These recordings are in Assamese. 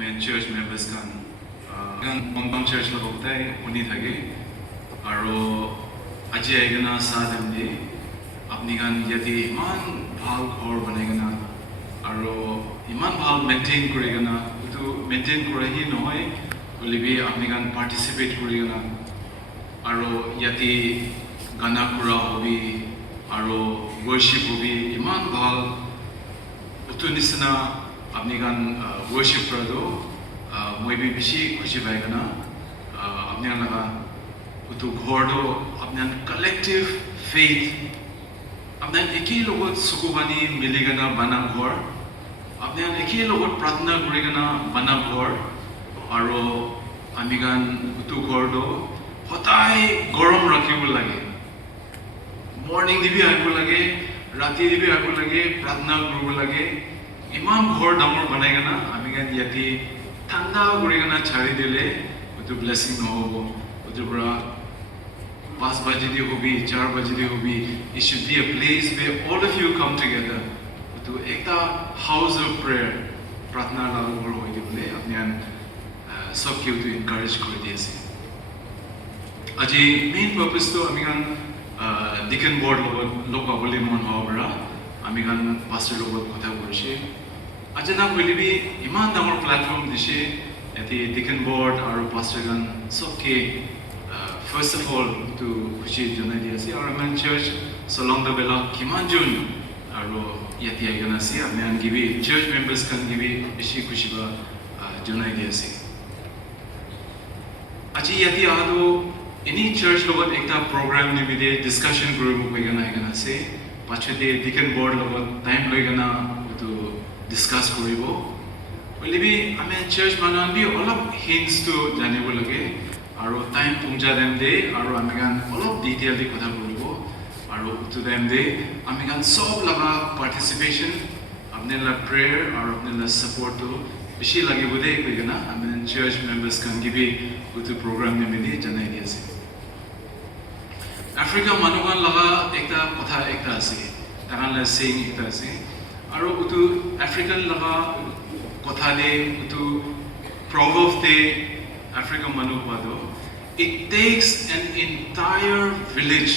Amen church members kan Mongkong church lo boktai uni thage aro aji aigana sadam de apni kan yati iman bhal ghor banaigana aro iman bhal maintain kurigana to maintain kurahi nohoi olibi apni kan participate kurigana aro yati gana kura hobi aro worship hobi iman bhal utunisna apni kan worship prado moi bi bishi khushi baigana apni kan laga utu ghor do apni collective faith apni eki logot sukubani miligana bana ghor apni eki logot pratna kurigana bana ghor aro ami kan utu ghor do hotai gorom rakhibo lage morning dibi aibo lage rati dibi aibo lage pratna koribo lage ইমান ঘৰ ডাঙৰ বনাই গনা আমি গান ইয়াতি ঠাণ্ডা কৰি গনা ছাড়ি দিলে ওটো ব্লেসিং নহব ওটো পৰা 5 বাজি দি হবি 4 বাজি দি hobby it should be a place where all of you come together ওটো একটা হাউস অফ প্রেয়ার প্রার্থনা লাগৰ হৈ দিলে আপনি সব কেউ তো এনকাৰেজ কৰি দিয়েছে আজি মেইন পাৰপাস তো আমি গান ডিকন বোৰ্ড লোক বলি মন হবৰা আমি গান পাস্টাৰ লগত কথা বলছি আজনা কইলিবি ইমান ডাঙৰ প্ল্যাটফৰ্ম দিছে এতি ডিকন বোৰ্ড আৰু পাস্টাৰ গান সবকে ফাৰ্স্ট অফ অল টু খুশি জনাই দিছে আৰু আমান চাৰ্চ সলং দা বেলা কিমান জন আৰু ইয়াতি আইগান আছে আমি আন গিবি চার্চ মেম্বার্স কান গিবি বেশি খুশি বা জনাই দিছে আজি ইয়াতি আদো এনি চার্চ লগত একটা প্রোগ্রাম নিবিদে ডিসকাশন কৰিব কইগান আইগান আছে পাছতে ডিকন বোৰ্ড লগত টাইম লৈ গনা তো ডিসকাস কৰিব বলিবি আমি চাৰ্চ মানন বি অলপ হিন্টস তো জানিব লাগে আৰু টাইম পঞ্জা দেম দে আৰু আমি গান অলপ ডিটেইল দি কথা বলিব আৰু তো দেম দে আমি গান সব লাগা পাৰ্টিসিপেশন আপনাৰা প্ৰেয়াৰ আৰু আপনারা সাপোর্ট তো বেশি লাগিব দে কইগনা আমি চার্চ মেম্বার্স কান গিবি তো প্রোগ্রাম নিমিদি জানাই দিয়েছে আফ্রিকা মানুগান লাগা একটা কথা একটা আছে তাহালে সেইং একটা আছে আৰু উতু আফ্রিকান লাগা কথা দে উতু প্রভাব দে আফ্রিকা মানু পাদো it takes an entire village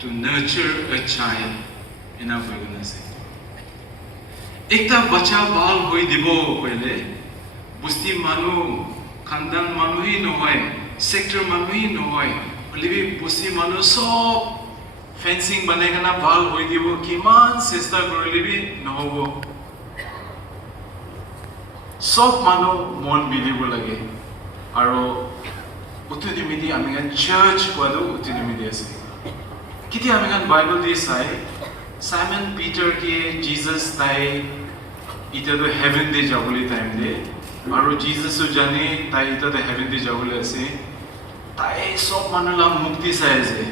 to nurture a child in our goodness একটা বাচ্চা বাল হই দিব কইলে বুস্তি মানু খানদান মানুই নহয় সেক্টর মানুই নহয় বলিবি বুস্তি মানু সব ফেন্সিং বনাই গনা ভাল হৈ দিব কিমান চেষ্টা কৰিলিবি নহব সব মানুহ মন বিদিব লাগে আৰু উত্তনিমিদি আমি গান চাৰ্চ কোৱাটো উত্তনিমিদি আছে কেতিয়া আমি গান বাইবেল দি চাই সাইমন পিটাৰ কে জিজাস তাই ইতাটো হেভেন দি যাবলৈ টাইম দে আৰু জিজাসও জানে তাই ইতাটো হেভেন দি যাবলৈ আছে তাই সব মানুহলা মুক্তি চাই আছে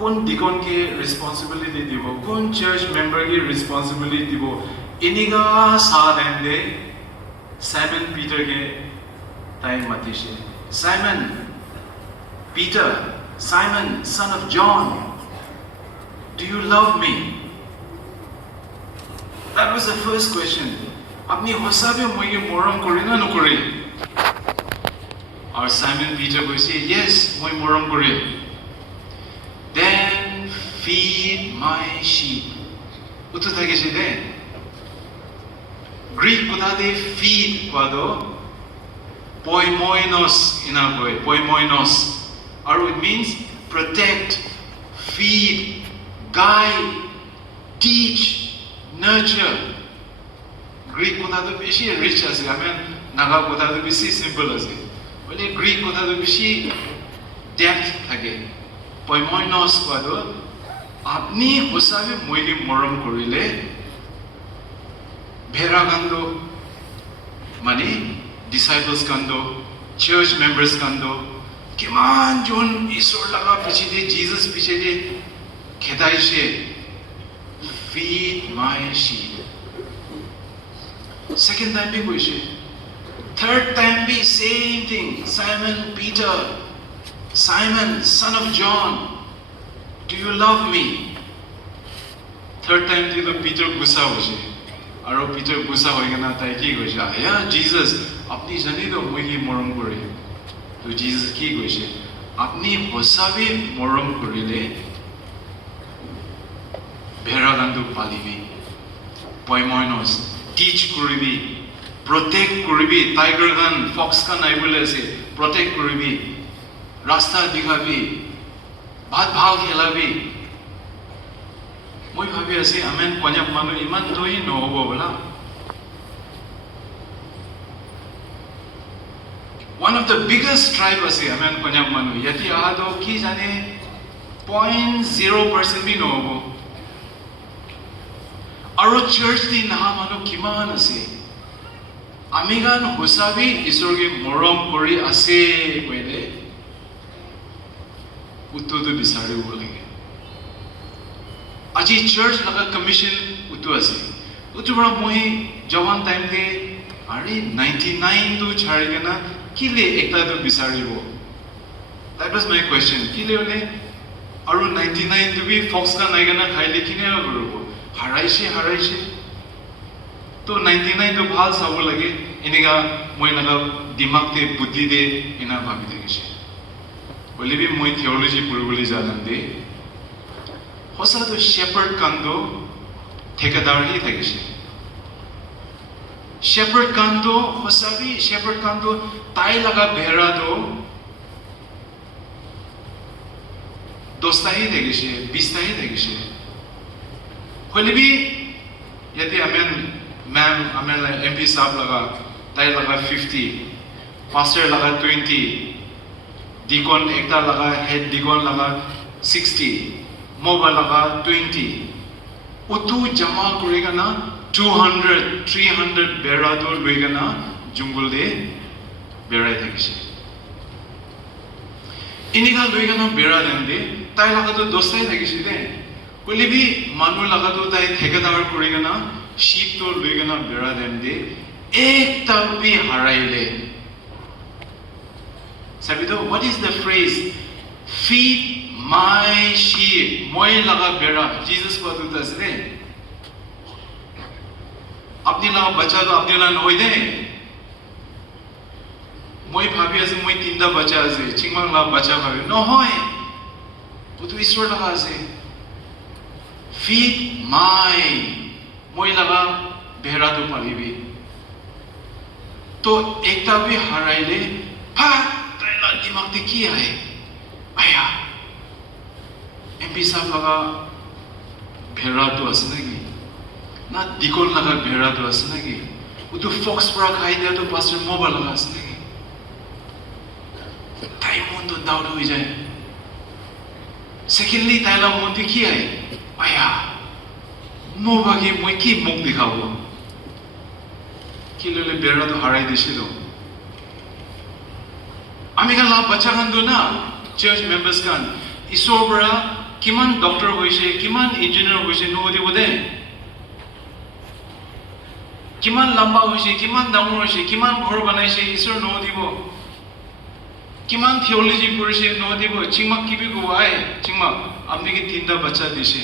কোন ডিকন কে রেসপন্সিবিলিটি দিব কোন চার্চ মেম্বার কে রেসপন্সিবিলিটি দিব এনিগা সাদেন দে সাইমন পিটার কে তাই মাতিছে Simon Peter Simon son of John do you love me that was the first question আপনি হসাবে মইকে মরম করি না নকরি আর সাইমন পিটার কইছে yes মই মরম করি then feed my sheep utu thagese de Greek kotha de feed kwado poimoinos ina boy poimoinos or it means protect feed guide teach nurture Greek kotha to beshi rich ase amen naga kotha to beshi simple ase bole Greek kotha to beshi depth thake poimoinos kwado আপনি হোসাবে মইকে মরম করিলে ভেরা কান্দো মানে ডিসাইপলস কান্দো চার্চ মেম্বার্স কান্দো কিমান জন ঈশ্বর লাগা পিছিয়ে জিসাস পিছিয়ে খেদাইছে feed my sheep second time বি কইছে থার্ড টাইম বি same thing Simon Peter Simon son of John do you love me third time to the Peter gusa hoje আৰু পিছত গুছা হৈ গনা তাই কি কৈছে আয়া জিজাস আপনি জানি তো মই কি মৰম কৰে তো জিজাস কি কৈছে আপনি হসাবি মৰম কৰিলে ভেড়া গানটো পালিবি পয়ময়নস টিচ কৰিবি protect কৰিবি টাইগাৰ গান ফক্স গান আইবলে আছে protect কৰিবি ৰাস্তা দিখাবি ভাত ভাল খেলাবি মই ভাবি আছে আমেন পঞ্জাব মানুহ ইমান দই নহব বলা one of the biggest tribe ase amen punjab manu yati ahado ki jane 0.0% bhi no hobo aro church di na manu kiman ase amigan hosabi isor ge morom kori ase koile utto do bisare bolage aji church laga commission utto ase utto bra moi jawan time de are 99 do chhari gana kile ekta do bisaribo that was my question kile ole aru 99 to be fox ka naigana khaile kine agurubo haraise to 99 to bhal sabo lage iniga moi naga dimag te buddhi de ina bhabi degiche bole bi moi theology puriboli janan de hosa to shepherd kando thekadar hi thagiche shepherd kando hosabi shepherd kando tai laga bhera do dostahi degishe bistahi degishe holibi yati amen ma'am amen mp sahab laga tai laga 50 pastor laga 20 deacon ekta laga head deacon laga 60 mobile laga 20 utu jama kurega na 200 300 bera do loigana jungle de berai thakise iniga loigana bera dende tai laga to dostai thakise de kolibi manu laga to tai thekadar kurigana sheep to loigana bera dende ekta bi haraile sabido what is the phrase feed my sheep moi laga bera jesus batu tasde apni la bacha to apni la noi de moi bhabi ase moi tinda bacha ase chingmang la bacha bhabi no hoy putu iswar laga ase feed my moi laga bhera to palibi to ekta bi haraile pha taila dimag te ki hai aya mp sahab laga bhera to ase naki na dikol laga bhera to ase naki utu fox pra khai dia to pastor mobile laga ase naki tai mundo down hoi jay secondly taila mundi ki hai aya mo bagi moi ki muk dikhabo kilole bhera to harai dishilo ami kan la bacha kan do na church members kan isobra kiman doctor hoise kiman engineer hoise no dibo de কিমান লম্বা হৈছে কিমান ডাঙৰ হৈছে কিমান ঘৰ বনাইছে ঈশ্বৰ ন দিব কিমান থিওলজি কৰিছে ন দিব চিংমাক কিবি গোৱাই চিংমাক আপনি কি তিনটা বাচ্চা দিছে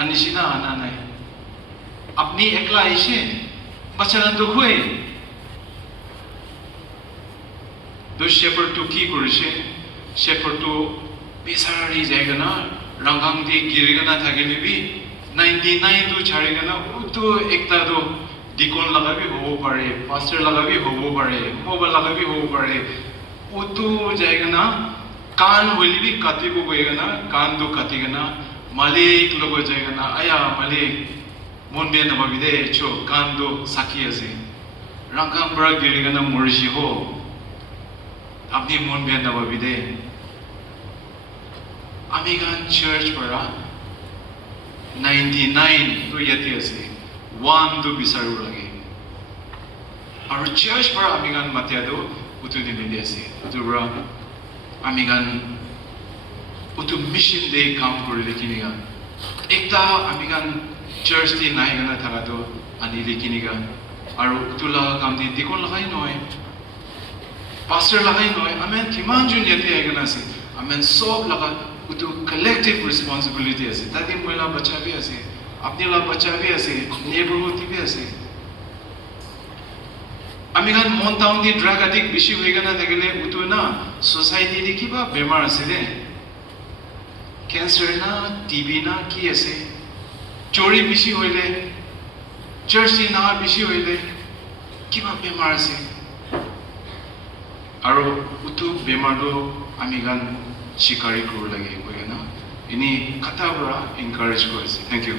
আনিছিনা আনা নাই আপনি একলা আইছে বাচ্চা না তো খুই দো শেপার্ড তো কি কৰিছে শেপাৰ্ড তো বেচাৰি জায়গা না ৰংগাং দি গিৰিগনা থাকিলেবি 99 তো ছাড়িগনা উতো একটা তো ডিকন লাগাবি হব পারে পাস্টার লাগাবি হব পারে মোবাইল লাগাবি হব পারে উতো জায়গা না কান হইলিবি কাটিব গয়গনা কান দো কাটিগনা মালিক লগ জায়গা আয়া মালিক মন বিয়া নভাবি দে চো কান দো সাকি আছে রাঙ্গাম বড় গিরিগনা মরজি হো আপনি মন বিয়া নভাবি দে আমি গান চার্চ পড়া 99 তো ইয়াতে আছে 1 to bisaru lage aru church para amigan matiado utu dine ase utu bra amigan utu mission day kam korile kiniga ekta amigan church di nai gana thaga do ani lekiniga aru utula kam di dikon lagai noy pastor lagai noy amen kiman jun yate agana ase amen sob laga utu collective responsibility ase tadi moila bacha bi ase अपने ला बच्चा भी ऐसे नेबरहुड भी ऐसे আমি গান মন টাউন দি ড্রাগ এডিক্ট বেশি হয়ে গেনা দেখলে উঠো না সোসাইটি দি কিবা বেমার আছে দে ক্যান্সার না টিবি না কি আছে চোরি বেশি হইলে চার্চি না বেশি হইলে কিবা বেমার আছে আৰু উঠো বেমারটো আমি গান শিকারি করব লাগে কই না ইনি কথা বড় এনকারেজ করেছে থ্যাংক ইউ